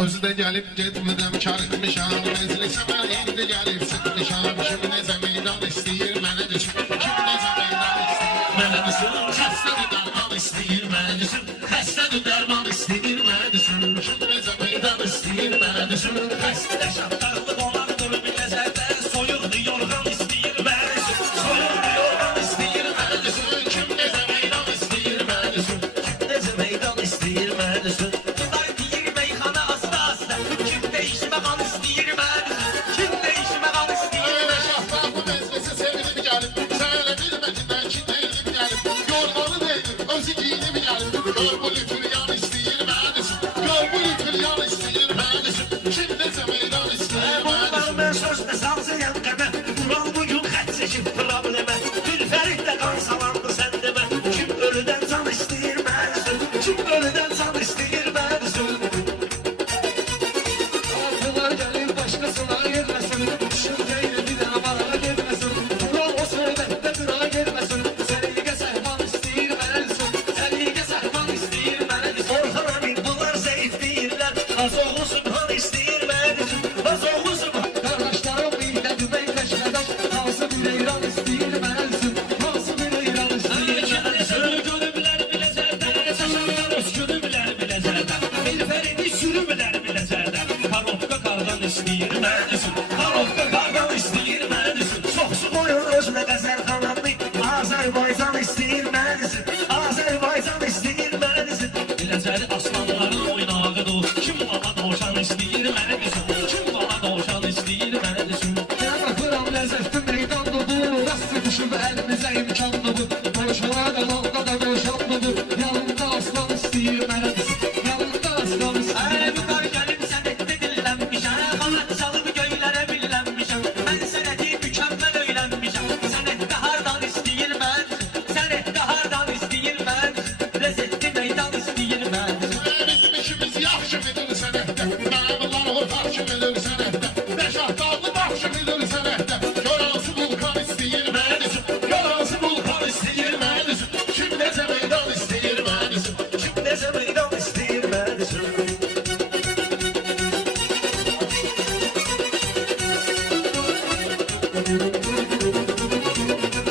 Özü də gəlib getmədən kar etmişəm. Məclisə mən indi gəlib sıxmışam. Kim necə meydan istəyir mənə düşün. Kim necə meydan istəyir mənə düşün. Xəstədir dərman istəyir mənə düşün. Xəstədir dərman istəyir mənə düşün. Kim necə meydan istəyir mənə düşün. Xəstədir şaptarlıq olan durur bir nəzərdə. Soyuqdur yorğan istəyir mənə düşün. Soyuqdur yorğan istəyir mənə düşün. Kim necə meydan istəyir mənə düşün. Kim necə meydan istəyir mənə düşün.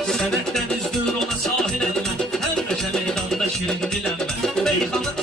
Sənətdən üzdür ona sahil əlmə. Hər meşə meydanda şirin dilənmə. Beyxanı